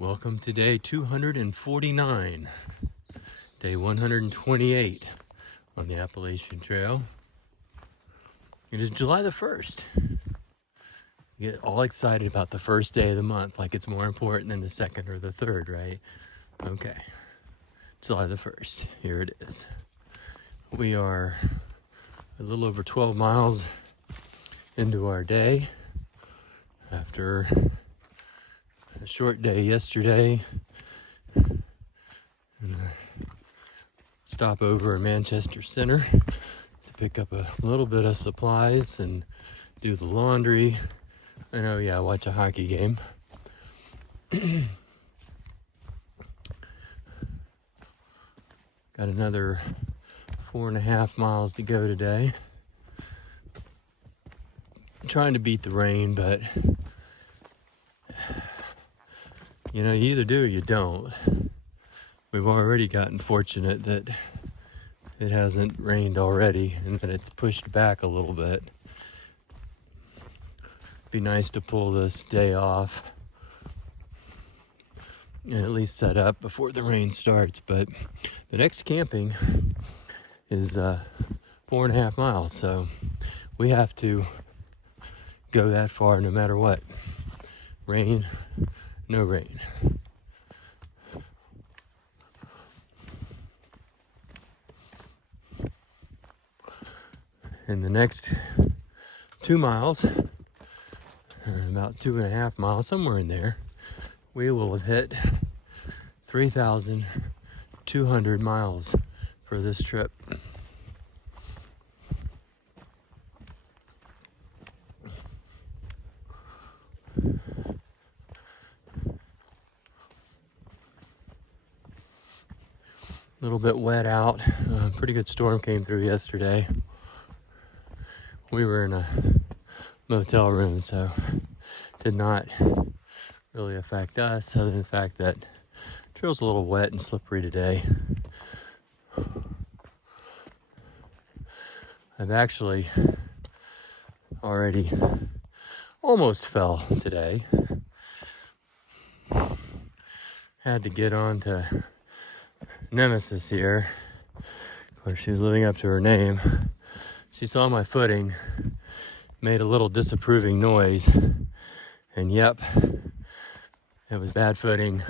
Welcome to day 249, day 128 on the Appalachian Trail. It is July the 1st. You get all excited about the first day of the month, like it's more important than the second or the third, right? Okay, July the 1st, here it is. We are a little over 12 miles into our day after a short day yesterday and a stopover in Manchester Center to pick up a little bit of supplies and do the laundry. And oh yeah, watch a hockey game. Got another 4.5 miles to go today. I'm trying to beat the rain, but you know, you either do or you don't. We've already gotten fortunate that it hasn't rained already and that it's pushed back a little bit. Be nice to pull this day off and at least set up before the rain starts. But the next camping is 4.5 miles, so we have to go that far no matter what. Rain, no rain. In the next 2 miles, about 2.5 miles, somewhere in there, we will have hit 3,200 miles for this trip. A little bit wet out. Pretty good storm came through yesterday. We were in a motel room, so it did not really affect us, other than the fact that the trail's a little wet and slippery today. I've actually already almost fell today. Had to get on to Nemesis here. Of course, she was living up to her name. She saw my footing, made a little disapproving noise, and yep, it was bad footing.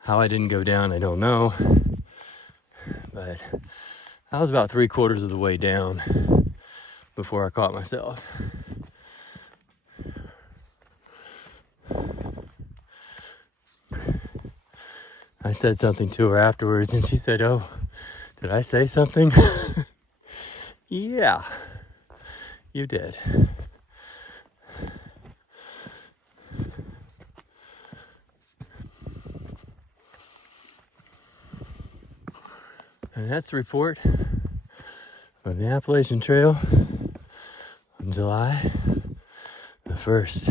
How I didn't go down, I don't know, but I was about 3/4 of the way down before I caught myself. I said something to her afterwards and she said, "Oh, did I say something?" Yeah, you did. And that's the report of the Appalachian Trail on July the 1st.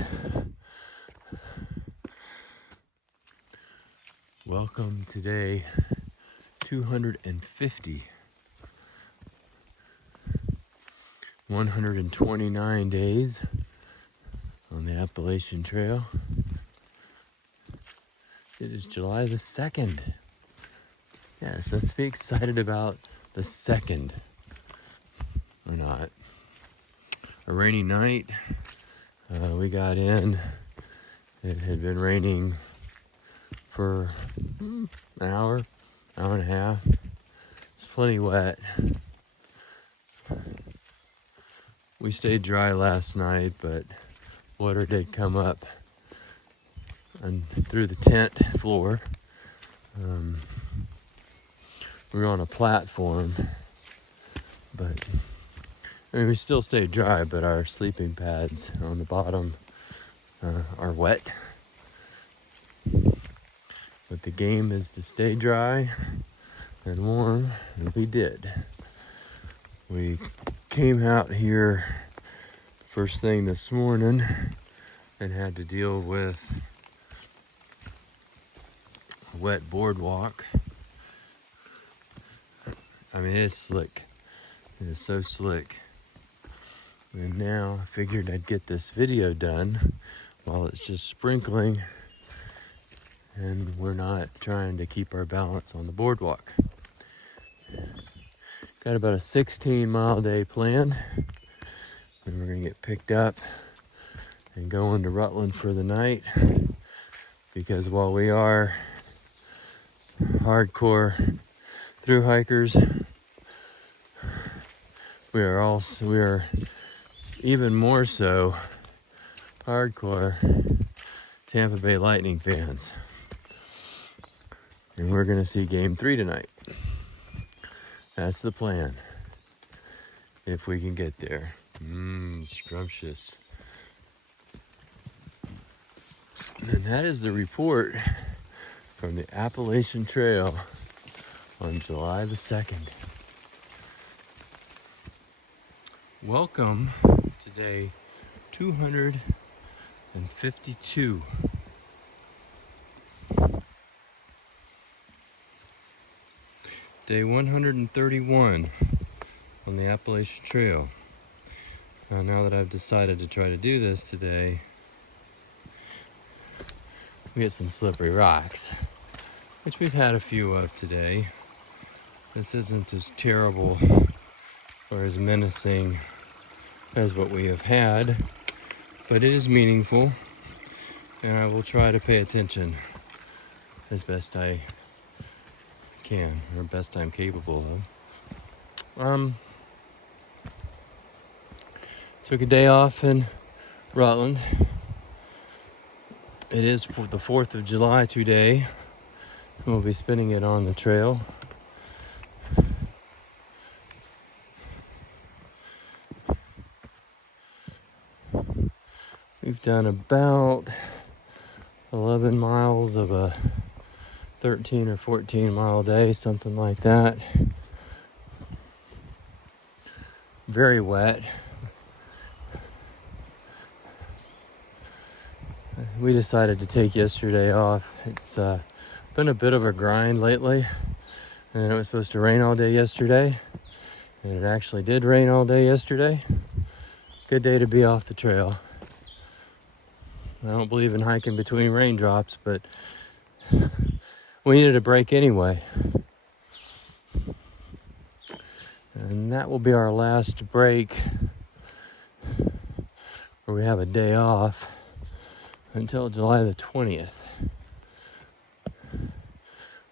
Welcome to day 250. 129 days on the Appalachian Trail. It is July the 2nd. Yes, let's be excited about the 2nd. Or not. A rainy night. We got in. It had been raining for an hour and a half. It's plenty wet. We stayed dry last night, but water did come up and through the tent floor. We were on a platform, but I mean, we still stayed dry, but our sleeping pads on the bottom are wet. But the game is to stay dry and warm, and we did. We came out here first thing this morning and had to deal with a wet boardwalk. I mean, it's slick. It is so slick. And now I figured I'd get this video done while it's just sprinkling and we're not trying to keep our balance on the boardwalk. Got about a 16-mile day planned, and we're gonna get picked up and go into Rutland for the night, because while we are hardcore through hikers, we are even more so hardcore Tampa Bay Lightning fans. And we're gonna see game 3 tonight. That's the plan. If we can get there. Scrumptious. And that is the report from the Appalachian Trail on July the 2nd. Welcome to day 252. Day 131 on the Appalachian Trail. Now that I've decided to try to do this today, we get some slippery rocks, which we've had a few of today. This isn't as terrible or as menacing as what we have had, but it is meaningful, and I will try to pay attention as best I can, or best I'm capable of. Took a day off in Rutland. It is for the 4th of July today. We'll be spending it on the trail. We've done about 11 miles of a 13 or 14 mile day, something like that. Very wet. We decided to take yesterday off. It's been a bit of a grind lately, and it was supposed to rain all day yesterday, and it actually did rain all day yesterday. Good day to be off the trail. I don't believe in hiking between raindrops, but we needed a break anyway. And that will be our last break where we have a day off until July the 20th,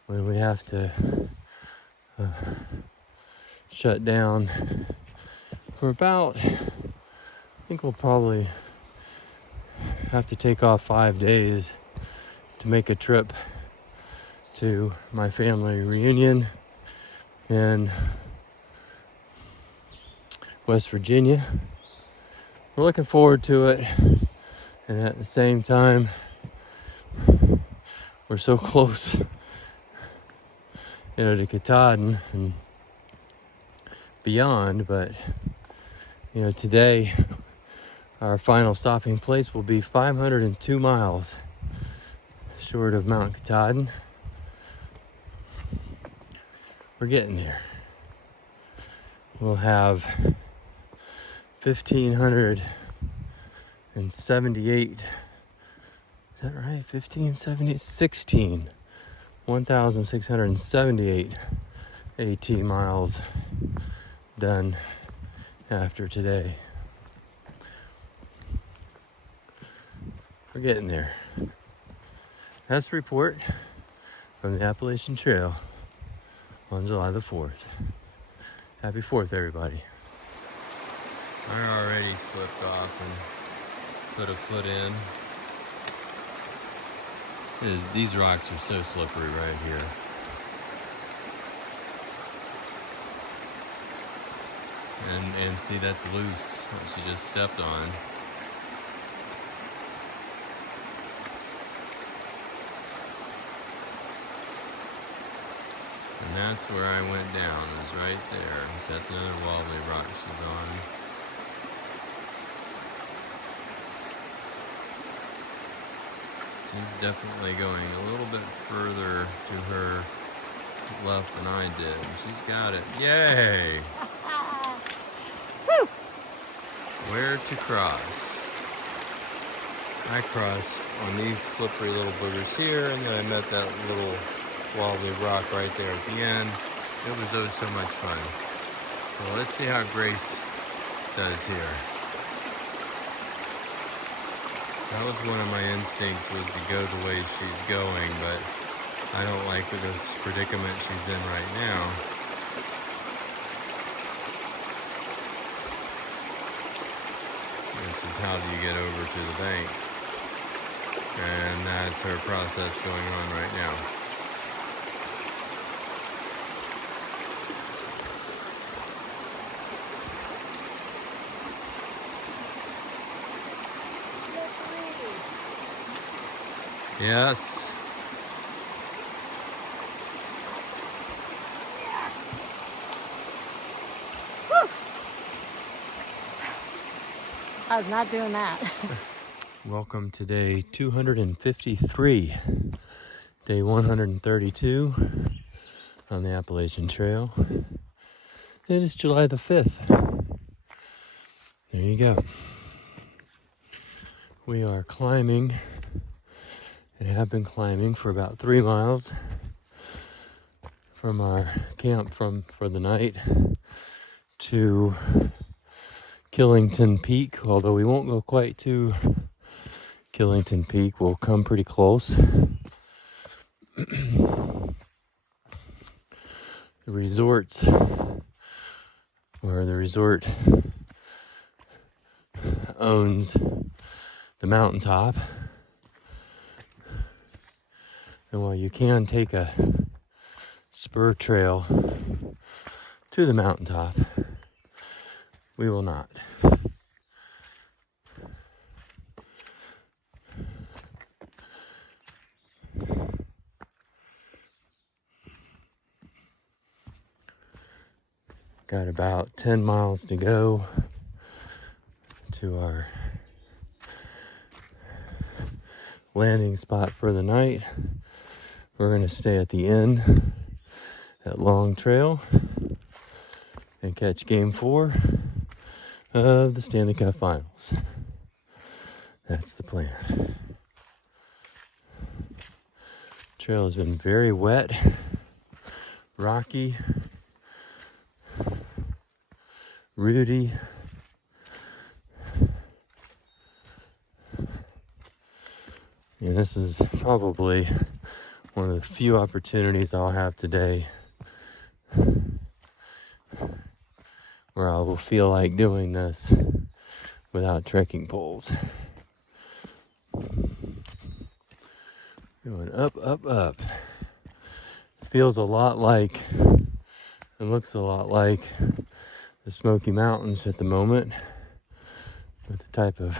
when we have to shut down for about, I think we'll probably have to take off 5 days to make a trip to my family reunion in West Virginia. We're looking forward to it, and at the same time, we're so close, to Katahdin and beyond. But today our final stopping place will be 502 miles short of Mount Katahdin. We're getting there. We'll have 1,578, is that right? 1,678 AT miles done after today. We're getting there. That's the report from the Appalachian Trail on July the 4th. Happy 4th, everybody. I already slipped off and put a foot in. These rocks are so slippery right here. And see, that's loose, what she just stepped on. And that's where I went down, it was right there. So that's another wobbly rock she's on. She's definitely going a little bit further to her left than I did. She's got it. Yay! Where to cross? I crossed on these slippery little boogers here, and then I met that little wobbly rock right there at the end. It was oh so much fun. Well, let's see how Grace does here. That was one of my instincts, was to go the way she's going, but I don't like this predicament she's in right now. This is how do you get over to the bank. And that's her process going on right now. Yes. I was not doing that. Welcome to day 253, day 132 on the Appalachian Trail. It is July the 5th. There you go. We are climbing and have been climbing for about 3 miles from our camp for the night to Killington Peak, although we won't go quite to Killington Peak. We'll come pretty close. The resorts, where the resort owns the mountaintop. And while you can take a spur trail to the mountaintop, we will not. Got about 10 miles to go to our landing spot for the night. We're going to stay at the inn at Long Trail and catch game 4 of the Stanley Cup Finals. That's the plan. Trail has been very wet, rocky, rooty. And this is probably one of the few opportunities I'll have today where I will feel like doing this without trekking poles. Going up, up, up. Feels a lot like, it looks a lot like the Smoky Mountains at the moment, with the type of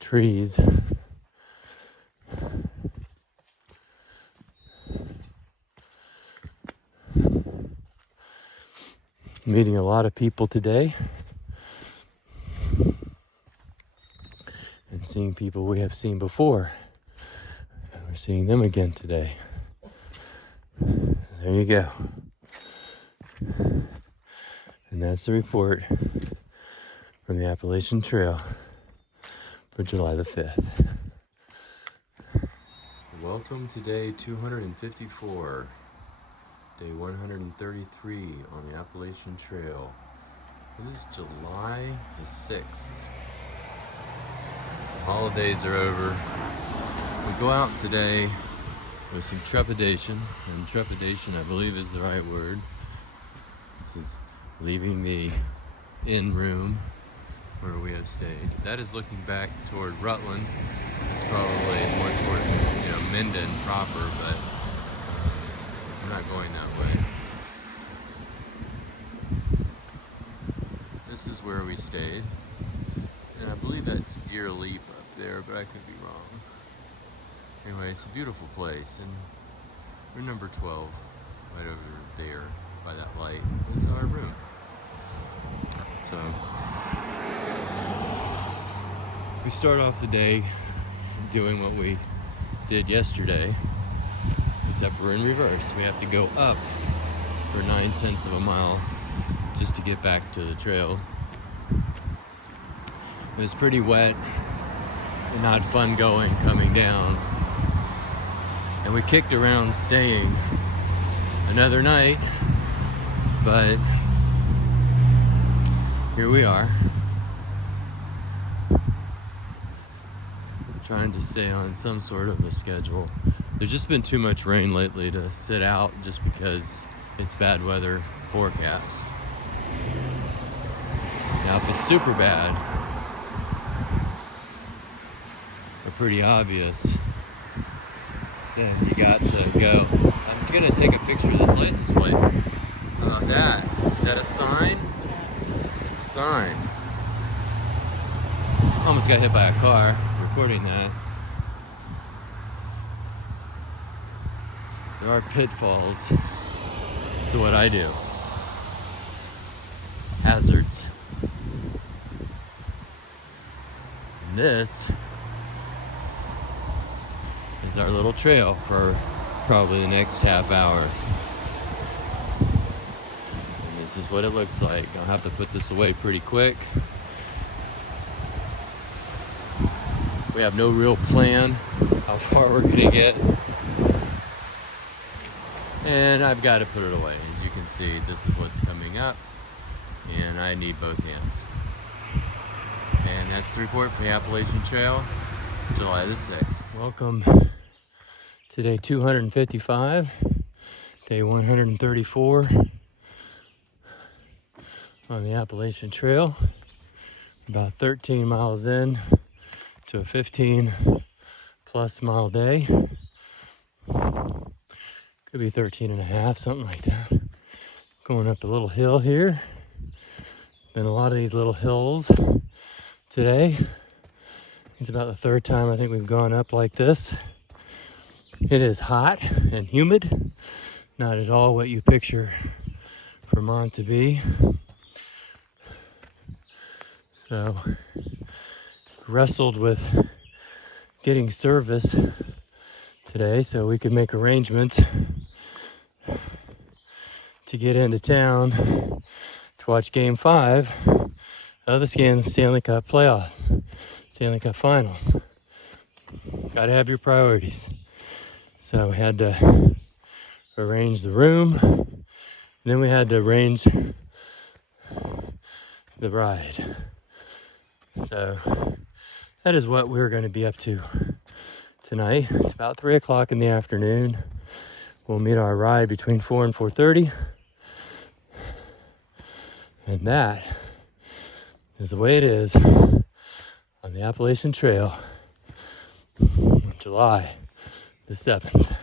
trees. Meeting a lot of people today and seeing people we have seen before. We're seeing them again today. There you go. And that's the report from the Appalachian Trail for July the 5th. Welcome to day 254. Day 133 on the Appalachian Trail. It is July the 6th. The holidays are over. We go out today with some trepidation, and trepidation I believe is the right word. This is leaving the inn room where we have stayed. That is looking back toward Rutland. It's probably more toward, Minden proper, but we're not going that way. This is where we stayed, and I believe that's Deer Leap up there, but I could be wrong. Anyway, it's a beautiful place, and we're number 12, right over there by that light is our room. So we start off the day doing what we did yesterday, except for in reverse. We have to go up for 9/10 of a mile just to get back to the trail. It was pretty wet. and not fun going coming down. And we kicked around staying another night, but here we are, trying to stay on some sort of a schedule. There's just been too much rain lately to sit out just because it's bad weather forecast. Now if it's super bad or pretty obvious, then you got to go. I'm gonna take a picture of this license plate. How about that? Is that a sign? It's a sign. Almost got hit by a car recording that. There are pitfalls to what I do. Hazards. And this is our little trail for probably the next half hour. And this is what it looks like. I'll have to put this away pretty quick. We have no real plan how far we're gonna get. And I've got to put it away. As you can see, this is what's coming up, and I need both hands. And that's the report for the Appalachian Trail, July the 6th. Welcome to day 255, day 134 on the Appalachian Trail. About 13 miles in to a 15 plus mile day. Could be 13 and a half, something like that. Going up a little hill here. Been a lot of these little hills today. It's about the third time I think we've gone up like this. It is hot and humid. Not at all what you picture Vermont to be. So, wrestled with getting service today so we could make arrangements to get into town to watch Game 5 of the Stanley Cup playoffs, Stanley Cup finals. Gotta have your priorities. So we had to arrange the room, and then we had to arrange the ride. So that is what we're going to be up to tonight. It's about 3 o'clock in the afternoon. We'll meet our ride between 4 and 4:30. And that is the way it is on the Appalachian Trail on July the 7th.